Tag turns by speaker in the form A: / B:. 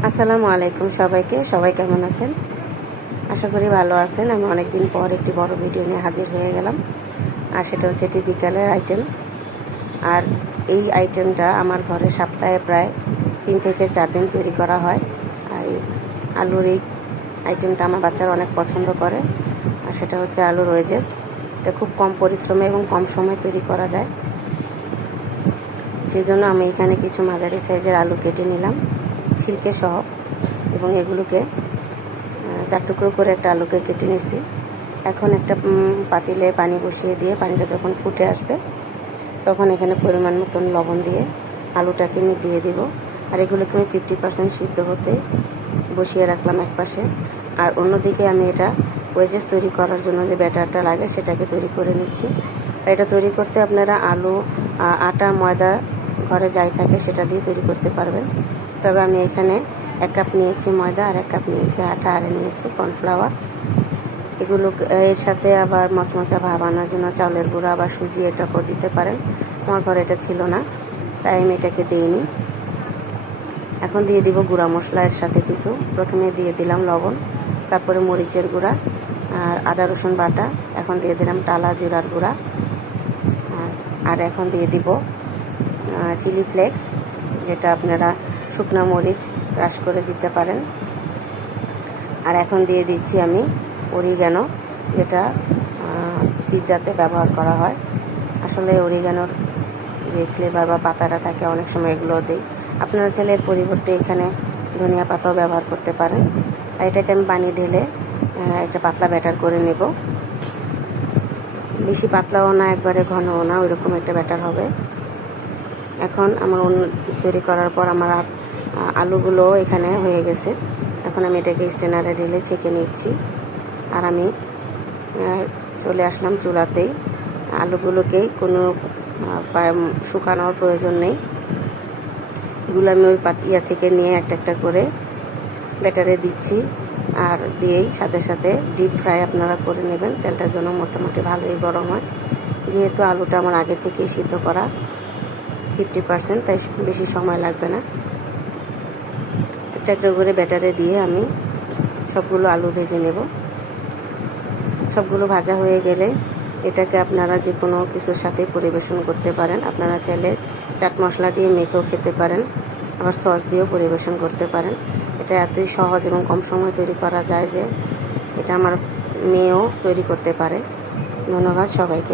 A: আসসালামু আলাইকুম সবাইকে। সবাই কেমন আছেন? আশা করি ভালো আছেন। আমি অনেকদিন পর একটি বড় ভিডিও নিয়ে হাজির হয়ে গেলাম। আর সেটা হচ্ছে এটি বিকালের আইটেম আর এই আইটেমটা আমার ঘরে সপ্তাহে প্রায় তিন থেকে চার দিন তৈরি করা হয়। আর এই আলুর এই আইটেমটা আমার বাচ্চারা অনেক পছন্দ করে। আর সেটা হচ্ছে আলুর ওয়েজেস এটা খুব কম পরিশ্রমে এবং কম সময়ে তৈরি করা যায়। সেই জন্য আমি এখানে কিছু মাঝারি সাইজের আলু কেটে নিলাম। ছিলকে সহ, এবং এগুলোকে চার টুকরো করে একটা আলুকে কেটে নিয়েছি। এখন একটা পাতিলে পানি বসিয়ে দিয়ে পানিটা যখন ফুটে আসবে, তখন এখানে পরিমাণ মতন লবণ দিয়ে আলুটাকে আমি দিয়ে দিব। আর এগুলোকে আমি ফিফটি পার্সেন্ট সিদ্ধ হতে বসিয়ে রাখলাম এক পাশে আর অন্যদিকে আমি এটা ওয়েজেস তৈরি করার জন্য যে ব্যাটারটা লাগে, সেটাকে তৈরি করে নিচ্ছি। এটা তৈরি করতে আপনারা আলু আটা, ময়দা ঘরে যাই থাকে, সেটা দিয়ে তৈরি করতে পারবেন। তবে আমি এখানে এক কাপ নিয়েছি ময়দা আর এক কাপ নিয়েছি আটা আর নিয়েছি কর্নফ্লাওয়ার। এগুলো, এর সাথে আবার মচমচা ভাব আনার জন্য চাউলের গুঁড়া বা সুজি এটাকেও দিতে পারেন। আমার ঘরে এটা ছিল না, তাই আমি এটাকে দিইনি। এখন দিয়ে দিব গুঁড়া মশলা এর সাথে কিছু। প্রথমে দিয়ে দিলাম লবণ, তারপরে মরিচের গুঁড়া আর আদা, রসুন বাটা। এখন দিয়ে দিলাম টালা জিরার গুঁড়া। আর- আর এখন দিয়ে দিব চিলি ফ্লেক্স, যেটা আপনারা শুকনা মরিচ ক্রাশ করে দিতে পারেন। আর এখন দিয়ে দিচ্ছি আমি অরিগ্যানো যেটা পিৎজাতে ব্যবহার করা হয়। আসলে অরিগ্যানোর যে ফ্লেভার বা পাতাটা থাকে, অনেক সময় এগুলো দিই। আপনারা ছেলের পরিবর্তে এখানে ধনিয়া পাতাও ব্যবহার করতে পারেন। আর এটাকে আমি পানি ঢেলে একটা পাতলা ব্যাটার করে নেব। বেশি পাতলাও না, একবারে ঘনও না, ওইরকম একটা ব্যাটার হবে। এখন আমার অন্য তৈরি করার পর আমার আলুগুলো এখানে হয়ে গেছে। এখন আমি এটাকে স্টেনারে ঢেলে ছেঁকে নিচ্ছি। আর আমি চলে আসলাম চুলাতেই। আলুগুলোকে কোনো শুকানোর প্রয়োজন নেই। এগুলো আমি ওই ইয়া থেকে নিয়ে একটা একটা করে ব্যাটারে দিচ্ছি। আর দিয়েই সাথে সাথে ডিপ ফ্রাই আপনারা করে নেবেন। তেলটার জন্য মোটামুটি ভালোই গরম হয়। যেহেতু আলুটা আমার আগে থেকেই সিদ্ধ করা ফিফটি পার্সেন্ট, তাই বেশি সময় লাগবে না। একটা একটা করে ব্যাটারে দিয়ে আমি সবগুলো আলু ভেজে নেব। সবগুলো ভাজা হয়ে গেলে এটাকে আপনারা যে কোনো কিছুর সাথে পরিবেশন করতে পারেন। আপনারা চাইলে চাট মশলা দিয়ে মেখেও খেতে পারেন, আবার সস দিয়েও পরিবেশন করতে পারেন। এটা এতই সহজ এবং কম সময় তৈরি করা যায় যে এটা আমার মেয়েও তৈরি করতে পারে। ধন্যবাদ সবাইকে।